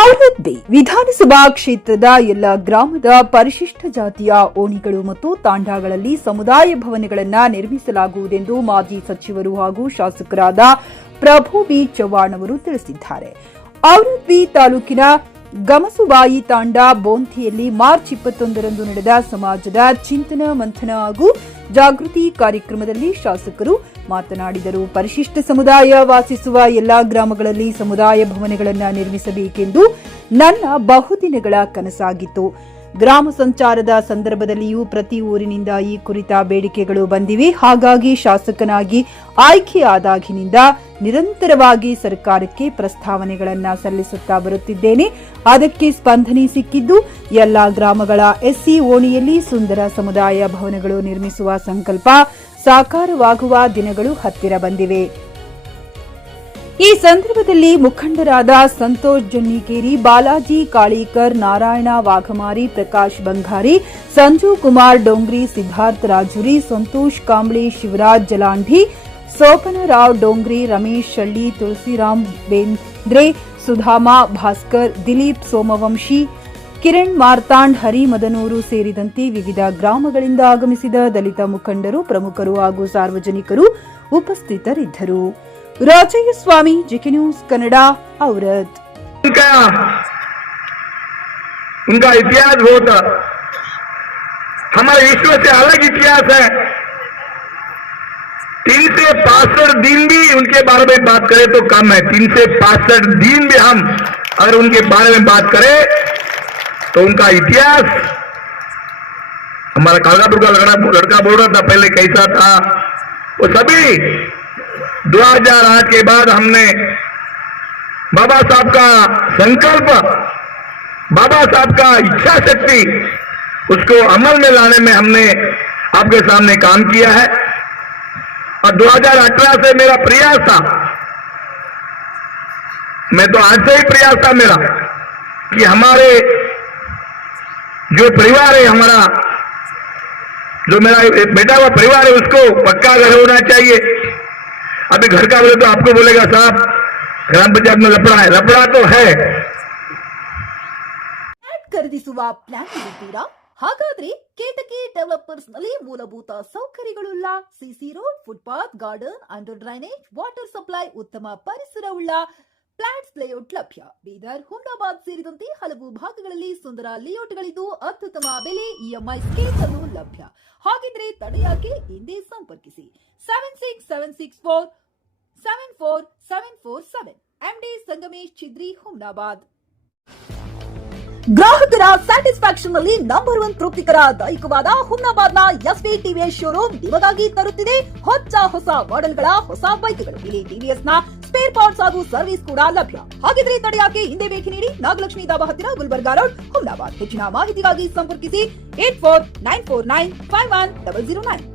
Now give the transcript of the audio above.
ಔರದ್ ವಿಧಾನಸಭಾ ಕ್ಷೇತ್ರದ ಎಲ್ಲ ಗ್ರಾಮದ ಪರಿಶಿಷ್ಟ ಜಾತಿಯ ಓಣಿಗಳು ಮತ್ತು ತಾಂಡಾಗಳಲ್ಲಿ ಸಮುದಾಯ ಭವನಗಳನ್ನು ನಿರ್ಮಿಸಲಾಗುವುದೆಂದು ಮಾಜಿ ಸಚಿವರು ಹಾಗೂ ಶಾಸಕರಾದ ಪ್ರಭು ಬಿ ಚವ್ಹಾಣ್ ಅವರು ತಿಳಿಸಿದ್ದಾರೆ. ಔರದ್ ತಾಲೂಕಿನ ಗಮಸುಬಾಯಿ ತಾಂಡಾ ಬೋಂಥಿಯಲ್ಲಿ ಮಾರ್ಚ್ 21ರಂದು ನಡೆದ ಸಮಾಜದ ಚಿಂತನ ಮಂಥನ ಹಾಗೂ ಜಾಗೃತಿ ಕಾರ್ಯಕ್ರಮದಲ್ಲಿ ಶಾಸಕರು ಮಾತನಾಡಿದರು. ಪರಿಶಿಷ್ಟ ಸಮುದಾಯ ವಾಸಿಸುವ ಎಲ್ಲಾ ಗ್ರಾಮಗಳಲ್ಲಿ ಸಮುದಾಯ ಭವನಗಳನ್ನು ನಿರ್ಮಿಸಬೇಕೆಂದು ನನ್ನ ಬಹುದಿನಗಳ ಕನಸಾಗಿತ್ತು. ಗ್ರಾಮ ಸಂಚಾರದ ಸಂದರ್ಭದಲ್ಲಿಯೂ ಪ್ರತಿ ಊರಿನಿಂದ ಈ ಕುರಿತ ಬೇಡಿಕೆಗಳು ಬಂದಿವೆ. ಹಾಗಾಗಿ ಶಾಸಕನಾಗಿ ಆಯ್ಕೆಯಾದಾಗಿನಿಂದ ನಿರಂತರವಾಗಿ ಸರ್ಕಾರಕ್ಕೆ ಪ್ರಸ್ತಾವನೆಗಳನ್ನು ಸಲ್ಲಿಸುತ್ತಾ ಬರುತ್ತಿದ್ದೇನೆ. ಅದಕ್ಕೆ ಸ್ಪಂದನೆ ಸಿಕ್ಕಿದ್ದು ಎಲ್ಲಾ ಗ್ರಾಮಗಳ ಎಸ್ಸಿ ಓಣಿಯಲ್ಲಿ ಸುಂದರ ಸಮುದಾಯ ಭವನಗಳು ನಿರ್ಮಿಸುವ ಸಂಕಲ್ಪ ಸಾಕಾರವಾಗುವ ದಿನಗಳು ಹತ್ತಿರ ಬಂದಿವೆ. ಈ ಸಂದರ್ಭದಲ್ಲಿ ಮುಖಂಡರಾದ ಸಂತೋಷ್ ಜನ್ನಿಕೇರಿ, ಬಾಲಾಜಿ ಕಾಳೀಕರ್, ನಾರಾಯಣ ವಾಘಮಾರಿ, ಪ್ರಕಾಶ್ ಬಂಗಾರಿ, ಸಂಜು ಕುಮಾರ್ ಡೋಂಗ್ರಿ, ಸಿದ್ದಾರ್ಥ ರಾಜುರಿ, ಸಂತೋಷ್ ಕಾಂಬ್ಳೆ, ಶಿವರಾಜ್ ಜಲಾಂಢಿ, ಸೋಪನರಾವ್ ಡೋಂಗ್ರಿ, ರಮೇಶ್ ಶಳ್ಳಿ, ತುಳಸಿರಾಮ್ ಬೇಂದ್ರೆ, ಸುಧಾಮಾ ಭಾಸ್ಕರ್, ದಿಲೀಪ್ ಸೋಮವಂಶಿ, ಕಿರಣ್ ಮಾರ್ತಾಂಡ್, ಹರಿಮದನೂರು ಸೇರಿದಂತೆ ವಿವಿಧ ಗ್ರಾಮಗಳಿಂದ ಆಗಮಿಸಿದ ದಲಿತ ಮುಖಂಡರು, ಪ್ರಮುಖರು ಹಾಗೂ ಸಾರ್ವಜನಿಕರು ಉಪಸ್ಥಿತರಿದ್ದರು. राजय स्वामी जीके न्यूज कन्नड़ा औरत उनका इतिहास बहुत हमारे विश्व से अलग इतिहास है. 365 दिन भी उनके बारे में बात करें तो कम है. 365 दिन भी हम अगर उनके बारे में बात करें तो उनका इतिहास, हमारा कालकापुर का लड़का बोल रहा था पहले कैसा था, वो सभी 2008 के बाद हमने बाबा साहब का संकल्प, बाबा साहब का इच्छा शक्ति, उसको अमल में लाने में हमने आपके सामने काम किया है. और 2018 से मेरा प्रयास था, मैं तो आज से ही प्रयास था मेरा कि हमारे जो परिवार है, हमारा जो मेरा बेटा हुआ परिवार है, उसको पक्का घर होना चाहिए. अभी घर का बोले तो आपको बोलेगा साहब ग्राम पंचायत में लफड़ा है, लफड़ा तो है. ಖರೀದಿಸುವ ಪ್ಲಾನ್ ಇರುತ್ತೀರಾ? ಹಾಗಾದ್ರೆ ಕೇತಕಿ ಡೆವಲಪರ್ಸ್ ನಲ್ಲಿ ಮೂಲಭೂತ ಸೌಕರ್ಯಗಳುಳ್ಳ CC road, footpath, garden, under drainage, water supply, ಉತ್ತಮ ಪರಿಸರವುಳ್ಳ ಫ್ಲಾಟ್ಸ್ ಲೇಔಟ್ ಲಭ್ಯ. ಬೀದರ್, ಹುಮ್ನಾಬಾದ್ ಸೇರಿದಂತೆ ಹಲವು ಭಾಗಗಳಲ್ಲಿ ಸುಂದರ ಲೇಔಟ್ಗಳಿದ್ದು ಅತ್ಯುತ್ತಮ ಬೆಲೆ, ಇಎಂಐ ಸ್ಕೀಮ್ಸ್ ಅನ್ನು ಲಭ್ಯ. ಹಾಗಿದ್ರೆ ತಡೆಯಾಕೆ ಹಿಂದೆ ಸಂಪರ್ಕಿಸಿ 7676474747 ಎಂಡಿ ಸಂಗಮೇಶ್ ಚಿದ್ರಿ, ಹುಮ್ನಾಬಾದ್. ಗ್ರಾಹಕರ ಸ್ಯಾಟಿಸ್ಫ್ಯಾಕ್ಷನ್ ನಲ್ಲಿ ನಂಬರ್ 1 ತೃಪ್ತಿಕರ ದಾಯಕವಾದ ಹುಮ್ನಾಬಾದ್ನ ಎಸ್ವಿ ಟಿವಿಎಸ್ ಶೋರೂಮ್ ನಿಮಗಾಗಿ ತರುತ್ತಿದೆ ಹೊಸ ಮಾಡೆಲ್ಗಳ ಹೊಸ ಬೈಕ್ಗಳು. ಇಲ್ಲಿ ಟಿವಿಎಸ್ ನ ಸ್ಪೇರ್ ಪಾರ್ಟ್ಸ್ ಹಾಗೂ ಸರ್ವಿಸ್ ಕೂಡ ಲಭ್ಯ. ಹಾಗಿದ್ರೆ ತಡೆಯಾಕೆ ಹಿಂದೆ ಭೇಟಿ ನೀಡಿ ನಾಗಲಕ್ಷ್ಮಿ ಧಾಬಾ ಹತ್ತಿರ, ಗುಲ್ಬರ್ಗಾ ರೋಡ್, ಹುಮ್ನಾಬಾದ್. ಹೆಚ್ಚಿನ ಮಾಹಿತಿಗಾಗಿ ಸಂಪರ್ಕಿಸಿ 8494951009.